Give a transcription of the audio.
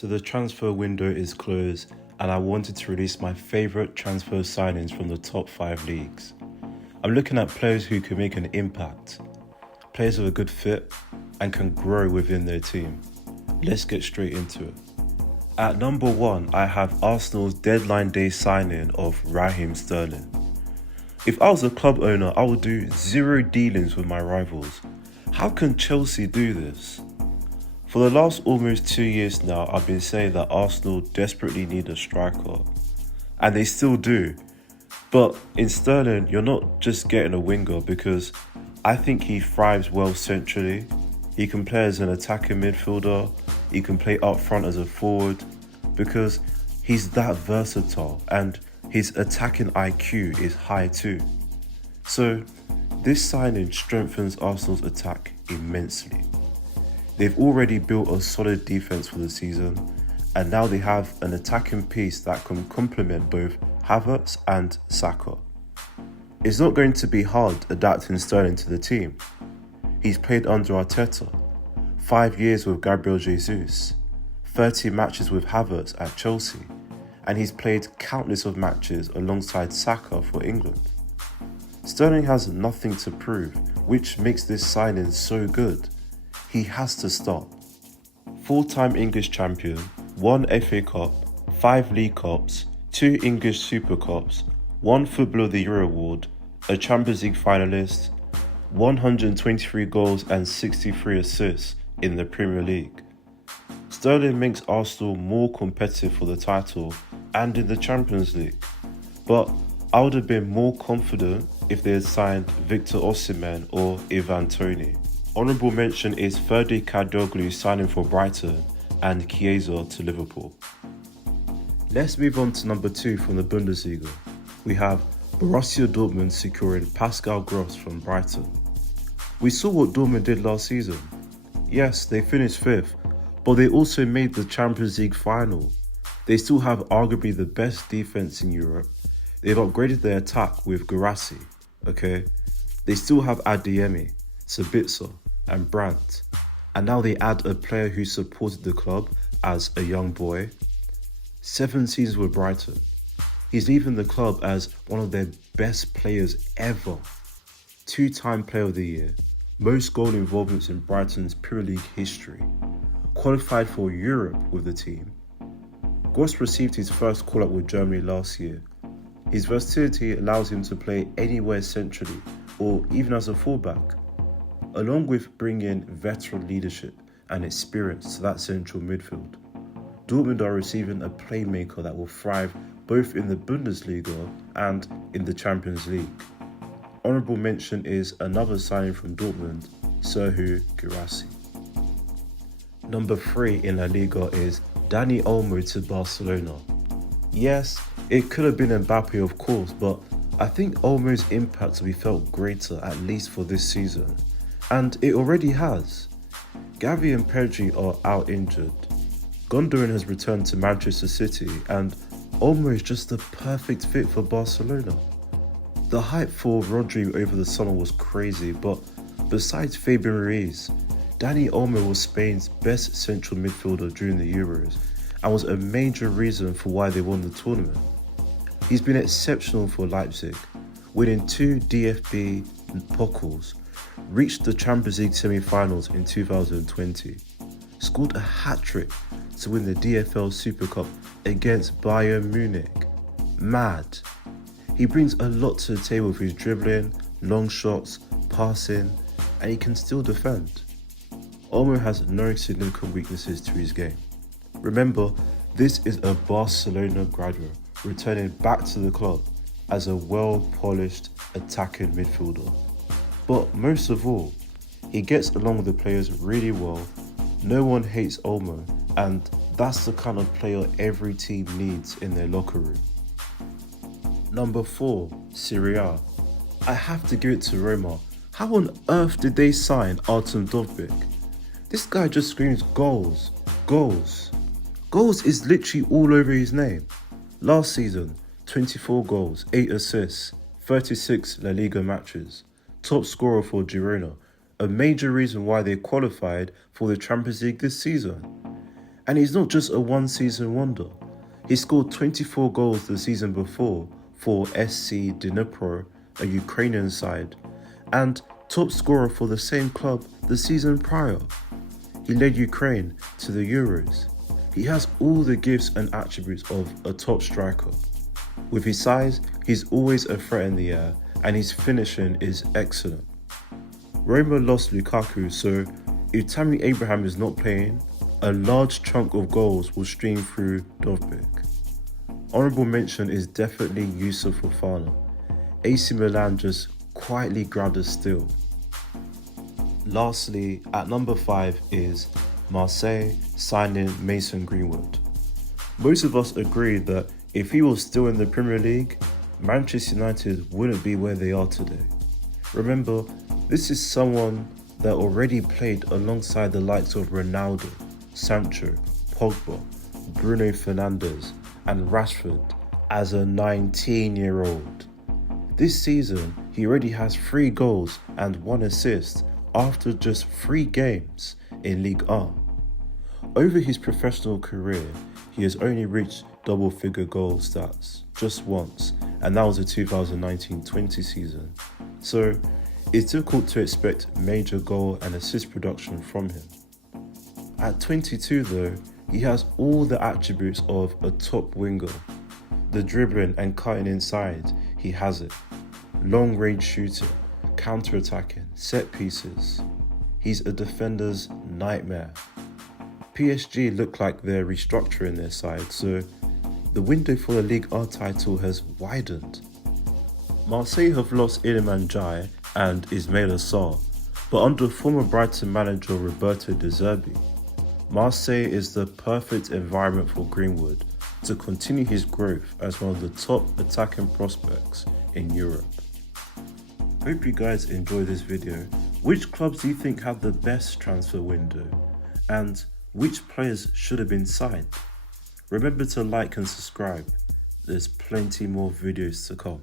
So the transfer window is closed and I wanted to release my favourite transfer signings from the top 5 leagues. I'm looking at players who can make an impact, players with a good fit and can grow within their team. Let's get straight into it. At number 1, I have Arsenal's deadline day signing of Raheem Sterling. If I was a club owner, I would do zero dealings with my rivals. How can Chelsea do this? For the last almost 2 years now, I've been saying that Arsenal desperately need a striker. And they still do. But in Sterling, you're not just getting a winger because I think he thrives well centrally. He can play as an attacking midfielder. He can play up front as a forward because he's that versatile and his attacking IQ is high too. So this signing strengthens Arsenal's attack immensely. They've already built a solid defence for the season, and now they have an attacking piece that can complement both Havertz and Saka. It's not going to be hard adapting Sterling to the team. He's played under Arteta, 5 years with Gabriel Jesus, 30 matches with Havertz at Chelsea, and he's played countless of matches alongside Saka for England. Sterling has nothing to prove, which makes this signing so good. He has to start. 4-time English champion, 1 FA Cup, 5 League Cups, 2 English Super Cups, 1 Footballer of the Year award, a Champions League finalist, 123 goals and 63 assists in the Premier League. Sterling makes Arsenal more competitive for the title and in the Champions League. But I would have been more confident if they had signed Victor Osimhen or Ivan Toney. Honourable mention is Ferdi Kardoglu signing for Brighton and Chiesa to Liverpool. Let's move on to number 2 from the Bundesliga. We have Borussia Dortmund securing Pascal Gross from Brighton. We saw what Dortmund did last season. Yes, they finished 5th, but they also made the Champions League final. They still have arguably the best defence in Europe. They've upgraded their attack with Guirassy, okay? They still have Adeyemi, Sabitzer and Brandt, and now they add a player who supported the club as a young boy. 7 seasons with Brighton. He's leaving the club as one of their best players ever. 2-time Player of the Year, most goal involvements in Brighton's Premier League history, qualified for Europe with the team. Gross received his first call-up with Germany last year. His versatility allows him to play anywhere centrally or even as a fullback. Along with bringing veteran leadership and experience to that central midfield, Dortmund are receiving a playmaker that will thrive both in the Bundesliga and in the Champions League. Honourable mention is another signing from Dortmund, Serhou Guirassy. Number 3 in La Liga is Dani Olmo to Barcelona. Yes, it could have been Mbappe of course, but I think Olmo's impact will be felt greater at least for this season. And it already has. Gavi and Pedri are out injured. Gundogan has returned to Manchester City and Olmo is just the perfect fit for Barcelona. The hype for Rodri over the summer was crazy, but besides Fabian Ruiz, Dani Olmo was Spain's best central midfielder during the Euros and was a major reason for why they won the tournament. He's been exceptional for Leipzig, winning 2 DFB Pokals, reached the Champions League semi-finals in 2020, scored a hat-trick to win the DFL Super Cup against Bayern Munich. Mad. He brings a lot to the table with his dribbling, long shots, passing, and he can still defend. Olmo has no significant weaknesses to his game. Remember, this is a Barcelona graduate returning back to the club as a well-polished attacking midfielder. But most of all, he gets along with the players really well. No one hates Olmo, and that's the kind of player every team needs in their locker room. Number 4, Serie A. I have to give it to Roma. How on earth did they sign Artem Dovbyk? This guy just screams goals, goals. Goals is literally all over his name. Last season, 24 goals, 8 assists, 36 La Liga matches. Top scorer for Girona, a major reason why they qualified for the Champions League this season. And he's not just a one-season wonder. He scored 24 goals the season before for SC Dnipro, a Ukrainian side, and top scorer for the same club the season prior. He led Ukraine to the Euros. He has all the gifts and attributes of a top striker. With his size, he's always a threat in the air, and his finishing is excellent. Roma lost Lukaku, so if Tammy Abraham is not playing, a large chunk of goals will stream through Dovbyk. Honourable mention is definitely Yusuf Fofana. AC Milan just quietly grabbed a steal. Lastly, at number 5 is Marseille signing Mason Greenwood. Most of us agree that if he was still in the Premier League, Manchester United wouldn't be where they are today. Remember, this is someone that already played alongside the likes of Ronaldo, Sancho, Pogba, Bruno Fernandes and Rashford as a 19-year-old. This season, he already has 3 goals and 1 assist after just 3 games in Ligue 1. Over his professional career, he has only reached double-figure goal stats just once, and that was the 2019-20 season. So, it's difficult to expect major goal and assist production from him. At 22 though, he has all the attributes of a top winger. The dribbling and cutting inside, he has it. Long range shooting, counter-attacking, set pieces. He's a defender's nightmare. PSG look like they're restructuring their side, so the window for the Ligue 1 title has widened. Marseille have lost Iliman Ndiaye and Ismaila Sarr, but under former Brighton manager Roberto De Zerbi, Marseille is the perfect environment for Greenwood to continue his growth as one of the top attacking prospects in Europe. Hope you guys enjoyed this video. Which clubs do you think have the best transfer window? And which players should have been signed? Remember to like and subscribe. There's plenty more videos to come.